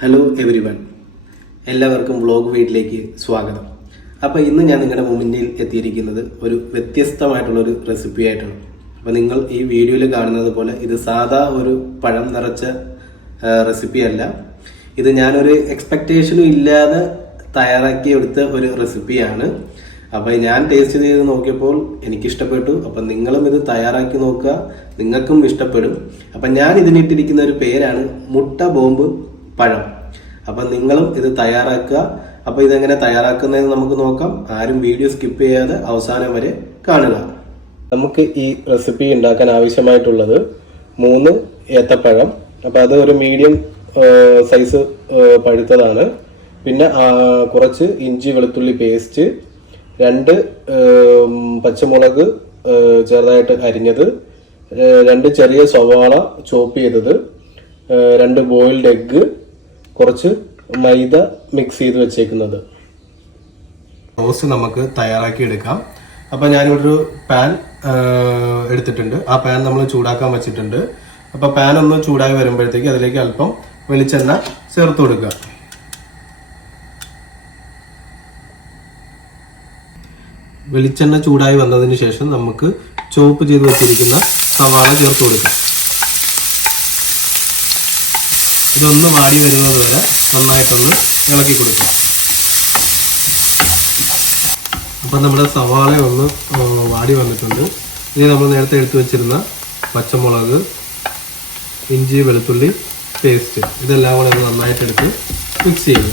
Hello every one, എല്ലാവർക്കും vlog വീട്ടിലേക്ക് സ്വാഗതം. അപ്പോൾ ഇന്ന് ഞാൻ നിങ്ങളുടെ മുന്നിൽ എത്തിയിരിക്കുന്നത് ഒരു വ്യത്യസ്തമായിട്ടുള്ളൊരു റെസിപ്പി ആയിട്ടാണ്. അപ്പോൾ നിങ്ങൾ ഈ വീഡിയോയിൽ കാണുന്നത് പോലെ ഇത് സാധാ ഒരു പഴം നിറച്ച റെസിപ്പി അല്ല. ഇത് ഞാനൊരു എക്സ്പെക്റ്റേഷനും ഇല്ലാതെ തയ്യാറാക്കിയെടുത്ത ഒരു റെസിപ്പിയാണ്. അപ്പോൾ ഞാൻ ടേസ്റ്റ് ചെയ്ത് നോക്കിയപ്പോൾ എനിക്കിഷ്ടപ്പെട്ടു. അപ്പം നിങ്ങളും ഇത് തയ്യാറാക്കി നോക്കുക, നിങ്ങൾക്കും ഇഷ്ടപ്പെടും. അപ്പം ഞാൻ ഇതിനിട്ടിരിക്കുന്ന ഒരു പേരാണ് മുട്ട ബോംബ് പഴം. അപ്പം നിങ്ങളും ഇത് തയ്യാറാക്കുക. അപ്പം ഇതെങ്ങനെ തയ്യാറാക്കുന്നതെന്ന് നമുക്ക് നോക്കാം. ആരും വീഡിയോ സ്കിപ്പ് ചെയ്യാതെ അവസാനം വരെ കാണുക. നമുക്ക് ഈ റെസിപ്പി ഉണ്ടാക്കാൻ ആവശ്യമായിട്ടുള്ളത് 3 ഏത്തപ്പഴം. അപ്പം അത് ഒരു മീഡിയം സൈസ് പഴുത്തതാണ്. പിന്നെ കുറച്ച് ഇഞ്ചി വെളുത്തുള്ളി പേസ്റ്റ്, 2 പച്ചമുളക് ചെറുതായിട്ട് അരിഞ്ഞത്, 2 ചെറിയ സവാള ചോപ്പ് ചെയ്തത്, 2 ബോയിൽഡ് എഗ്ഗ്, കുറച്ച് മൈദ മിക്സ് ചെയ്ത് വെച്ചേക്കുന്നത്. റോസ്റ്റ് നമുക്ക് തയ്യാറാക്കി എടുക്കാം. അപ്പം ഞാനൊരു പാൻ എടുത്തിട്ടുണ്ട്. ആ പാൻ നമ്മൾ ചൂടാക്കാൻ വെച്ചിട്ടുണ്ട്. അപ്പം പാൻ ഒന്ന് ചൂടായി വരുമ്പോഴത്തേക്ക് അതിലേക്ക് അല്പം വെളിച്ചെണ്ണ ചേർത്ത് കൊടുക്കുക. വെളിച്ചെണ്ണ ചൂടായി വന്നതിന് ശേഷം നമുക്ക് ചോപ്പ് ചെയ്ത് വെച്ചിരിക്കുന്ന സവാള ചേർത്ത് കൊടുക്കാം. ഇതൊന്ന് വാടി വരുന്നത് വരെ നന്നായിട്ടൊന്ന് ഇളക്കി കൊടുക്കാം. അപ്പം നമ്മുടെ സവാള ഒന്ന് വാടി വന്നിട്ടുണ്ട്. ഇനി നമ്മൾ നേരത്തെ എടുത്തു വെച്ചിരുന്ന പച്ചമുളക്, ഇഞ്ചി വെളുത്തുള്ളി പേസ്റ്റ് ഇതെല്ലാം കൂടെ ഒന്ന് നന്നായിട്ട് എടുത്ത് മിക്സ് ചെയ്യുക.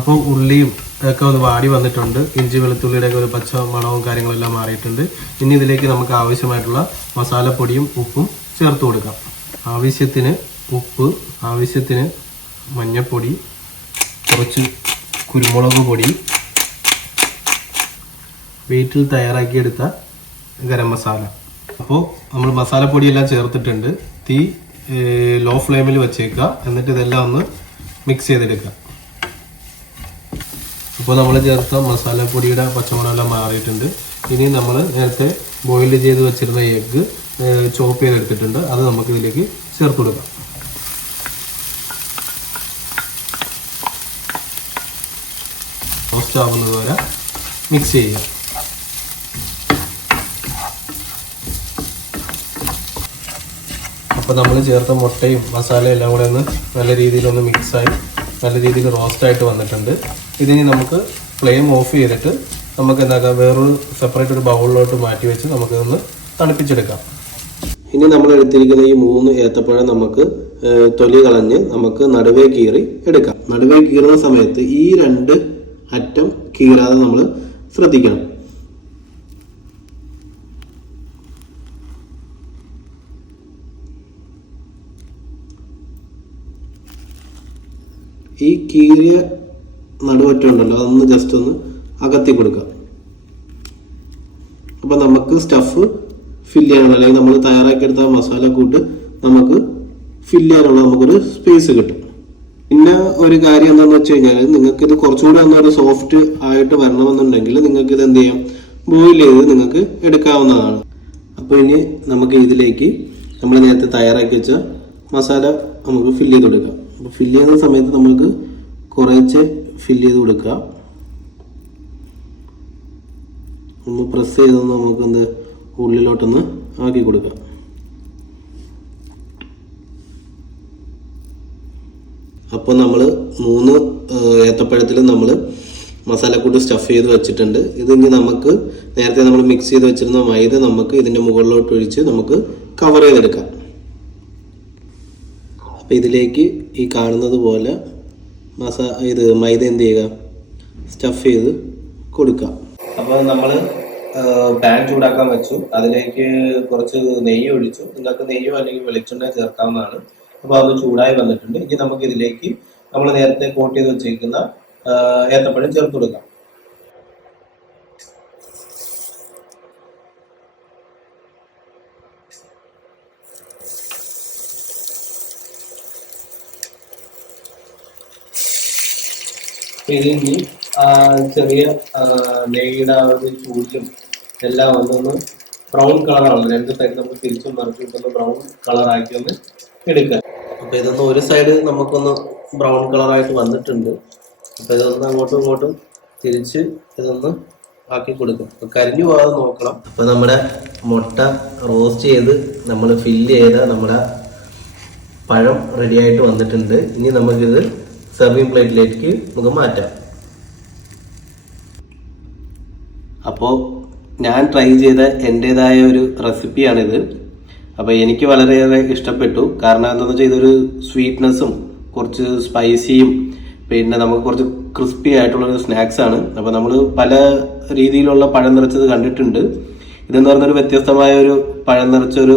അപ്പോൾ ഉള്ളിയും ഒക്കെ ഒന്ന് വാടി വന്നിട്ടുണ്ട്. ഇഞ്ചി വെളുത്തുള്ളിയുടെ ഒക്കെ ഒരു പച്ച മണവും കാര്യങ്ങളെല്ലാം മാറിയിട്ടുണ്ട്. ഇനി ഇതിലേക്ക് നമുക്ക് ആവശ്യമായിട്ടുള്ള മസാലപ്പൊടിയും ഉപ്പും ചേർത്ത് കൊടുക്കാം. ആവശ്യത്തിന് ഉപ്പ്, ആവശ്യത്തിന് മഞ്ഞൾപ്പൊടി, കുറച്ച് കുരുമുളക് പൊടി, വീട്ടിൽ തയ്യാറാക്കിയെടുത്ത ഗരം മസാല. അപ്പോൾ നമ്മൾ മസാലപ്പൊടിയെല്ലാം ചേർത്തിട്ടുണ്ട്. തീ ലോ ഫ്ലെയിമിൽ വെച്ചേക്കുക. എന്നിട്ട് ഇതെല്ലാം ഒന്ന് മിക്സ് ചെയ്തെടുക്കുക. അപ്പോൾ നമ്മൾ ചേർത്ത മസാലപ്പൊടിയുടെ പച്ചമണമെല്ലാം മാറിയിട്ടുണ്ട്. ഇനി നമ്മൾ നേരത്തെ ബോയിൽ ചെയ്ത് വെച്ചിരുന്ന എഗ്ഗ് ചോപ്പ് ചെയ്തെടുത്തിട്ടുണ്ട്. അത് നമുക്ക് ഇതിലേക്ക് ചേർത്ത് കൊടുക്കാം. റോസ്റ്റ് ആവുന്നത് വരെ മിക്സ് ചെയ്യുക. അപ്പോൾ നമ്മൾ ചേർത്ത മുട്ടയും മസാലയും എല്ലാം കൂടെ ഒന്ന് നല്ല രീതിയിലൊന്ന് മിക്സായി നല്ല രീതിയിൽ റോസ്റ്റായിട്ട് വന്നിട്ടുണ്ട്. ഇതിനി നമുക്ക് ഫ്ലെയിം ഓഫ് ചെയ്തിട്ട് നമുക്ക് എന്താക്കാം, വേറൊരു സെപ്പറേറ്റ് ഒരു ബൗളിലോട്ട് മാറ്റി വെച്ച് നമുക്കിതൊന്ന് തണുപ്പിച്ചെടുക്കാം. ഇനി നമ്മൾ എടുത്തിരിക്കുന്ന ഈ 3 ഏത്തപ്പഴം നമുക്ക് തൊലി കളഞ്ഞ് നമുക്ക് നടുവേ കീറി എടുക്കാം. നടുവേ കീറുന്ന സമയത്ത് ഈ 2 അറ്റം കീറാതെ നമ്മൾ ശ്രദ്ധിക്കണം. ഈ കീറിയ നടുവറ്റം ഉണ്ടല്ലോ, അതൊന്ന് ജസ്റ്റ് ഒന്ന് അകത്തി കൊടുക്കുക. അപ്പം നമുക്ക് സ്റ്റഫ് ഫില്ല് ചെയ്യാനുള്ള, അല്ലെങ്കിൽ നമ്മൾ തയ്യാറാക്കിയെടുത്ത മസാല കൂട്ട് നമുക്ക് ഫില്ല് ചെയ്യാനുള്ള നമുക്കൊരു സ്പേസ് കിട്ടും. പിന്നെ ഒരു കാര്യം എന്താണെന്ന് വെച്ച് കഴിഞ്ഞാൽ, നിങ്ങൾക്കിത് കുറച്ചുകൂടെ ഒന്നൊരു സോഫ്റ്റ് ആയിട്ട് വരണമെന്നുണ്ടെങ്കിൽ നിങ്ങൾക്കിത് എന്ത് ചെയ്യാം, ബോയിൽ ചെയ്ത് നിങ്ങൾക്ക് എടുക്കാവുന്നതാണ്. അപ്പോൾ ഇനി നമുക്ക് ഇതിലേക്ക് നമ്മൾ നേരത്തെ തയ്യാറാക്കി വെച്ച മസാല നമുക്ക് ഫില്ല് ചെയ്ത് കൊടുക്കാം. അപ്പോൾ ഫില്ല് ചെയ്യുന്ന സമയത്ത് നമുക്ക് കുറേശ്ശെ ഫില്ല് ചെയ്ത് കൊടുക്കുക. ഒന്ന് പ്രസ് ചെയ്ത് നമുക്ക് ഉള്ളിലോട്ടൊന്ന് ആക്കി കൊടുക്കാം. അപ്പോൾ നമ്മൾ 3 ഏത്തപ്പഴത്തിൽ നമ്മൾ മസാലക്കൂട്ട് സ്റ്റഫ് ചെയ്ത് വെച്ചിട്ടുണ്ട്. ഇതിനി നമുക്ക് നേരത്തെ നമ്മൾ മിക്സ് ചെയ്ത് വെച്ചിരുന്ന മൈദ നമുക്ക് ഇതിൻ്റെ മുകളിലോട്ട് ഒഴിച്ച് നമുക്ക് കവർ ചെയ്തെടുക്കാം. അപ്പോൾ ഇതിലേക്ക് ഈ കാണുന്നത് പോലെ മൈദ എന്ത് ചെയ്യുക, സ്റ്റഫ് ചെയ്ത് കൊടുക്കുക. അപ്പോൾ നമ്മൾ പാൻ ചൂടാക്കാൻ വെച്ചു. അതിലേക്ക് കുറച്ച് നെയ്യ് ഒഴിച്ചു. നിങ്ങൾക്ക് നെയ്യോ അല്ലെങ്കിൽ വെളിച്ചെണ്ണ ചേർക്കാവുന്നതാണ്. അപ്പോൾ അത് ചൂടായി വന്നിട്ടുണ്ട്. ഇനി നമുക്ക് ഇതിലേക്ക് നമ്മൾ നേരത്തെ കോട്ട് ചെയ്ത് വെച്ചിരിക്കുന്ന ഏത്തപ്പഴം ചേർത്ത് കൊടുക്കാം. ഇതിനി ചെറിയ നെയ്യുടെ ആ ഒരു ചൂടിലും എല്ലാം ഒന്നൊന്ന് ബ്രൗൺ കളറാണ്. 2 സൈഡ് നമുക്ക് തിരിച്ചും മറിച്ചും ബ്രൗൺ കളറാക്കി ഒന്ന് എടുക്കുക. അപ്പോൾ ഇതൊന്ന് ഒരു സൈഡ് നമുക്കൊന്ന് ബ്രൗൺ കളറായിട്ട് വന്നിട്ടുണ്ട്. അപ്പോൾ ഇതൊന്ന് അങ്ങോട്ടും ഇങ്ങോട്ടും തിരിച്ച് ഇതൊന്ന് ആക്കി കൊടുക്കും. അപ്പോൾ കരിഞ്ഞു പോകാതെ നോക്കണം. അപ്പോൾ നമ്മുടെ മുട്ട റോസ്റ്റ് ചെയ്ത് നമ്മൾ ഫില്ല് ചെയ്ത നമ്മുടെ പഴം റെഡിയായിട്ട് വന്നിട്ടുണ്ട്. ഇനി നമുക്കിത് സെർവിങ് പ്ലേറ്റിലേക്ക് നമുക്ക് മാറ്റാം. അപ്പോൾ ഞാൻ ട്രൈ ചെയ്ത എൻ്റേതായ ഒരു റെസിപ്പിയാണിത്. അപ്പോൾ എനിക്ക് വളരെയേറെ ഇഷ്ടപ്പെട്ടു. കാരണം എന്താണെന്ന് വെച്ചാൽ ഇതൊരു സ്വീറ്റ്നെസ്സും കുറച്ച് സ്പൈസിയും പിന്നെ നമുക്ക് കുറച്ച് ക്രിസ്പി ആയിട്ടുള്ളൊരു സ്നാക്സ് ആണ്. അപ്പോൾ നമ്മൾ പല രീതിയിലുള്ള പഴം നിറച്ചത് കണ്ടിട്ടുണ്ട്. ഇതെന്ന് പറഞ്ഞൊരു വ്യത്യസ്തമായ ഒരു പഴം നിറച്ചൊരു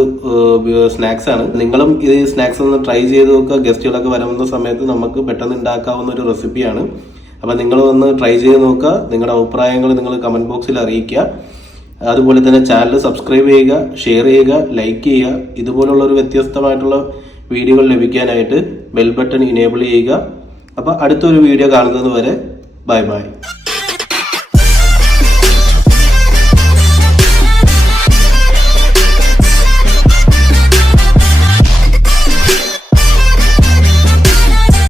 സ്നാക്സ് ആണ്. നിങ്ങളും ഇത് സ്നാക്സ് ഒന്ന് ട്രൈ ചെയ്ത് നോക്കുക. ഗസ്റ്റുകളൊക്കെ വരുന്ന സമയത്ത് നമുക്ക് പെട്ടെന്ന് ഉണ്ടാക്കാവുന്ന ഒരു റെസിപ്പിയാണ്. അപ്പം നിങ്ങൾ ഒന്ന് ട്രൈ ചെയ്ത് നോക്കുക. നിങ്ങളുടെ അഭിപ്രായങ്ങൾ നിങ്ങൾ കമൻറ്റ് ബോക്സിൽ അറിയിക്കുക. അതുപോലെ തന്നെ ചാനൽ സബ്സ്ക്രൈബ് ചെയ്യുക, ഷെയർ ചെയ്യുക, ലൈക്ക് ചെയ്യുക. ഇതുപോലുള്ള ഒരു വ്യത്യസ്തമായിട്ടുള്ള വീഡിയോകൾ ലഭിക്കാനായിട്ട് ബെൽ ബട്ടൺ ഇനേബിൾ ചെയ്യുക. അപ്പോൾ അടുത്തൊരു വീഡിയോ കാണുന്നത് വരെ ബൈ ബൈ.